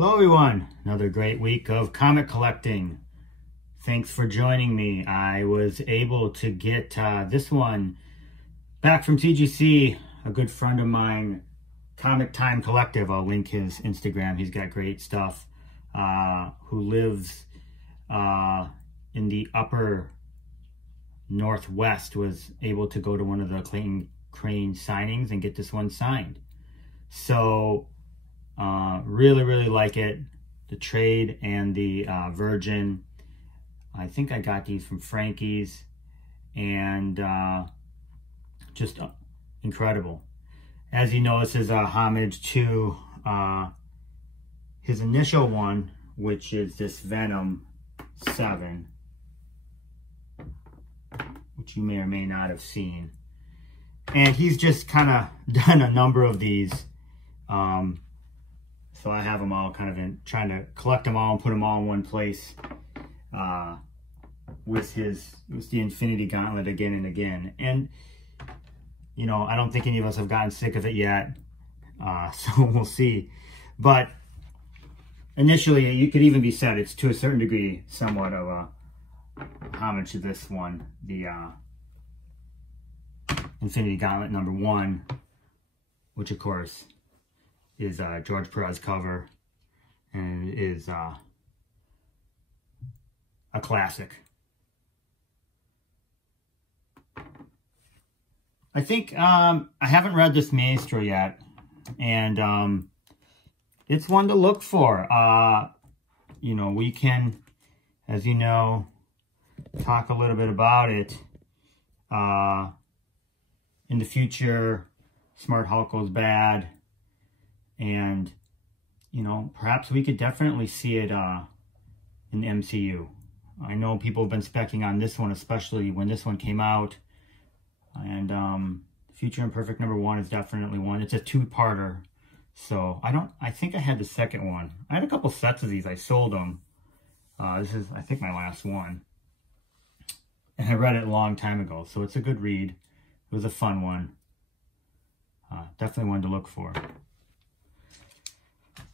Hello everyone, another great week of comic collecting. Thanks for joining me. I was able to get this one back from TGC, a good friend of mine, Comic Time Collective. I'll link his Instagram. He's got great stuff. Who lives in the upper Northwest, was able to go to one of the Crain signings and get this one signed. So really like it. The trade and the Virgin. I think I got these from Frankie's, and just incredible. As you know, this is a homage to his initial one, which is this Venom 7, which you may or may not have seen. And he's just kind of done a number of these. So I have them all kind of in, trying to collect them all and put them all in one place with the Infinity Gauntlet again and again. And, you know, I don't think any of us have gotten sick of it yet. So we'll see. But initially, you could even be said it's to a certain degree somewhat of a homage to this one, the Infinity Gauntlet #1, which of course is George Perez cover, and it is a classic. I think I haven't read this Maestro yet, and it's one to look for. You know, we can, as you know, talk a little bit about it. In the future, Smart Hulk goes bad, and, you know, perhaps we could definitely see it in the MCU. I know people have been specking on this one, especially when this one came out. And Future Imperfect #1 is definitely one. It's a two-parter. So I think I had the second one. I had a couple sets of these. I sold them. This is, I think, my last one. And I read it a long time ago, so it's a good read. It was a fun one. Definitely one to look for.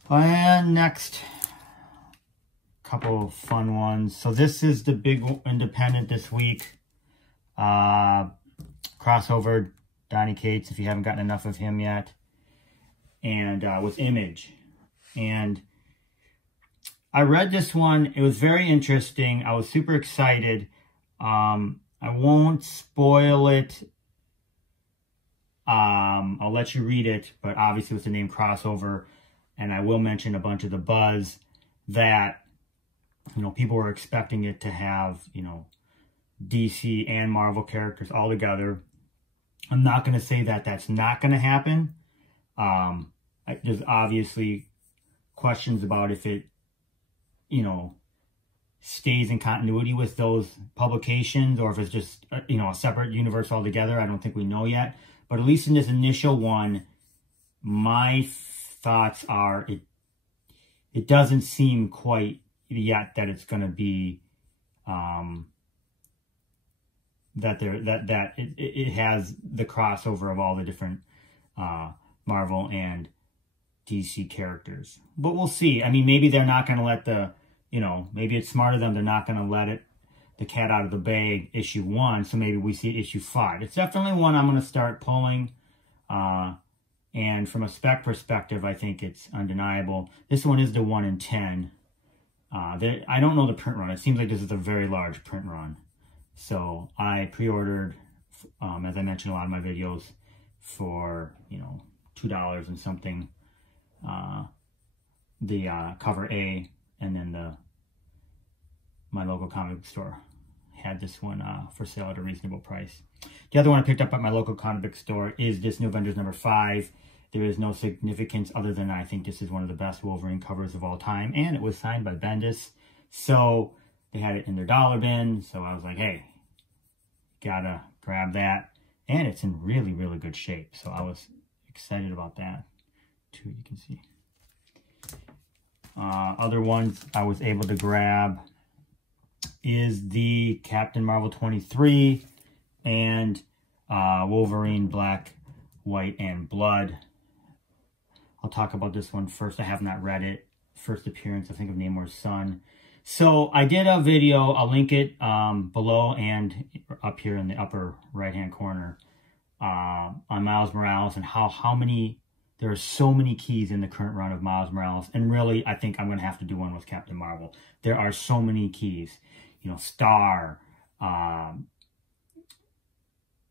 And next, couple fun ones. So this is the big independent this week. Crossover, Donny Cates, if you haven't gotten enough of him yet. And with Image. And I read this one. It was very interesting. I was super excited. I won't spoil it. I'll let you read it, but obviously with the name Crossover, and I will mention a bunch of the buzz that, you know, people were expecting it to have, you know, DC and Marvel characters all together. I'm not going to say that that's not going to happen. There's obviously questions about if it, you know, stays in continuity with those publications, or if it's just, you know, a separate universe altogether. I don't think we know yet. But at least in this initial one, my thoughts are it doesn't seem quite yet that it's going to be that it has the crossover of all the different Marvel and DC characters. But we'll see. I mean, maybe they're not going to let the, you know, maybe it's smart of them. They're not going to let the cat out of the bag issue 1, so maybe we see issue 5. It's definitely one I'm going to start pulling. And from a spec perspective, I think it's undeniable. This one is the 1 in 10. I don't know the print run. It seems like this is a very large print run. So I pre-ordered, as I mentioned in a lot of my videos, for, you know, $2 and something. The cover A, and then my local comic book store had this one for sale at a reasonable price. The other one I picked up at my local comic book store is this New Avengers #5. There is no significance other than I think this is one of the best Wolverine covers of all time, and it was signed by Bendis. So they had it in their dollar bin, so I was like, hey, gotta grab that. And it's in really good shape, so I was excited about that too, you can see. Other ones I was able to grab is the Captain Marvel 23 and Wolverine Black, White, and Blood. I'll talk about this one first. I have not read it, first appearance, I think, of Namor's son. So I did a video, I'll link it below and up here in the upper right-hand corner on Miles Morales and how many, there are so many keys in the current run of Miles Morales. And really, I think I'm going to have to do one with Captain Marvel. There are so many keys. You know, Star,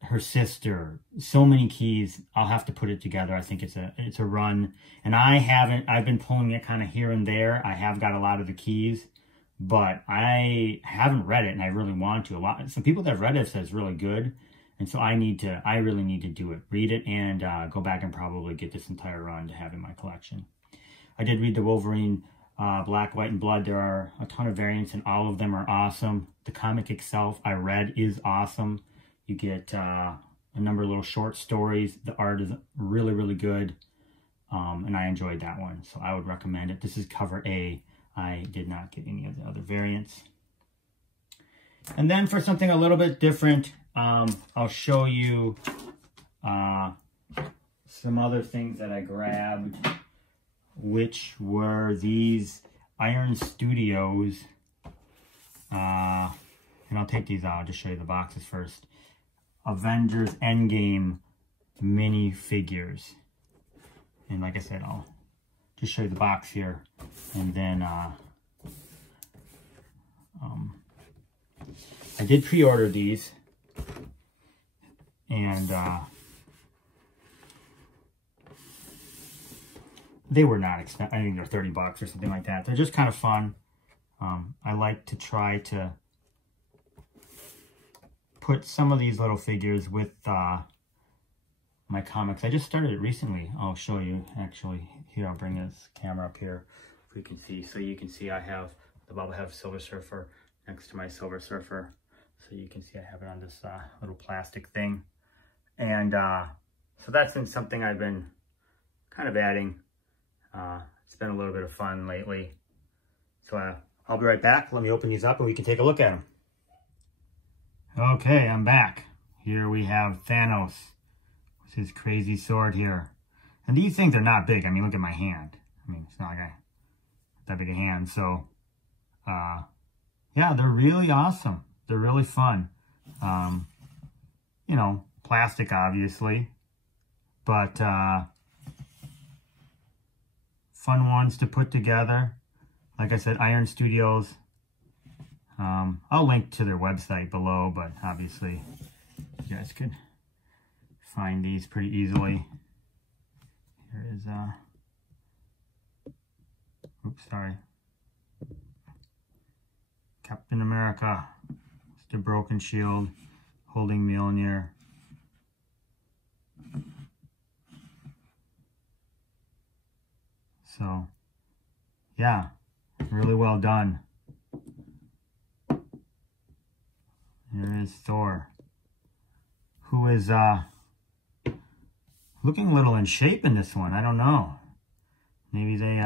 her sister, so many keys. I'll have to put it together. I think it's a run. And I've been pulling it kind of here and there. I have got a lot of the keys, but I haven't read it and I really want to. Some people that have read it said it's really good. And so I really need to do it. Read it and go back and probably get this entire run to have in my collection. I did read the Wolverine Black, White, and Blood. There are a ton of variants and all of them are awesome. The comic itself I read is awesome. You get a number of little short stories. The art is really, really good. And I enjoyed that one. So I would recommend it. This is cover A. I did not get any of the other variants. And then for something a little bit different, I'll show you some other things that I grabbed, which were these Iron Studios. And I'll take these out. I'll just show you the boxes first. Avengers Endgame mini figures. And like I said, I'll just show you the box here. And then I did pre-order these. And they were not expensive. I think they're 30 bucks or something like that. They're just kind of fun. I like to try to put some of these little figures with my comics. I just started it recently. I'll show you actually. Here, I'll bring this camera up here if we can see. So you can see I have the Bobblehead Silver Surfer next to my Silver Surfer. So you can see I have it on this little plastic thing. And so that's been something I've been kind of adding. It's been a little bit of fun lately. So I'll be right back. Let me open these up and we can take a look at them. Okay, I'm back. Here we have Thanos with his crazy sword here. And these things are not big. I mean, look at my hand. I mean, it's not like that big a hand. So, yeah, they're really awesome. They're really fun. You know, plastic, obviously. But fun ones to put together. Like I said, Iron Studios. I'll link to their website below, but obviously you guys could find these pretty easily. Here is, oops, sorry. Captain America, Mr. Broken Shield, holding Mjolnir. So, yeah, really well done. Here is Thor, who is looking a little in shape in this one. I don't know. Maybe they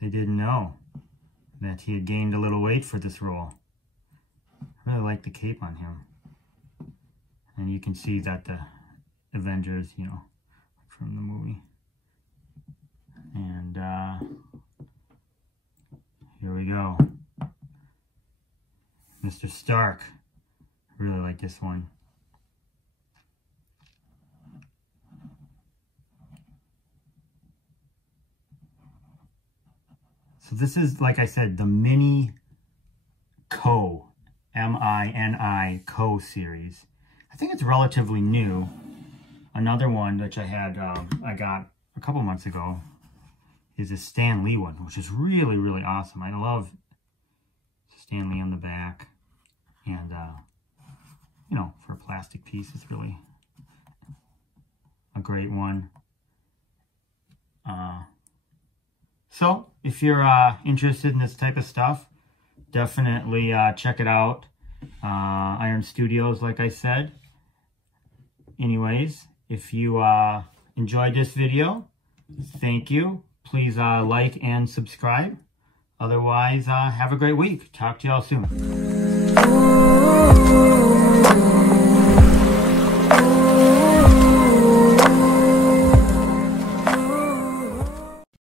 didn't know that he had gained a little weight for this role. I really like the cape on him. And you can see that the Avengers, you know, from the movie. And here we go. Mr. Stark. I really like this one. So this is, like I said, the miniCo, M-I-N-I-Co series. I think it's relatively new. Another one which I had, I got a couple months ago is a Stan Lee one, which is really, really awesome. I love Stan Lee on the back. And, you know, for a plastic piece, it's really a great one. So, if you're interested in this type of stuff, definitely check it out. Iron Studios, like I said. Anyways, if you enjoyed this video, thank you. Please like and subscribe. Otherwise, have a great week. Talk to y'all soon.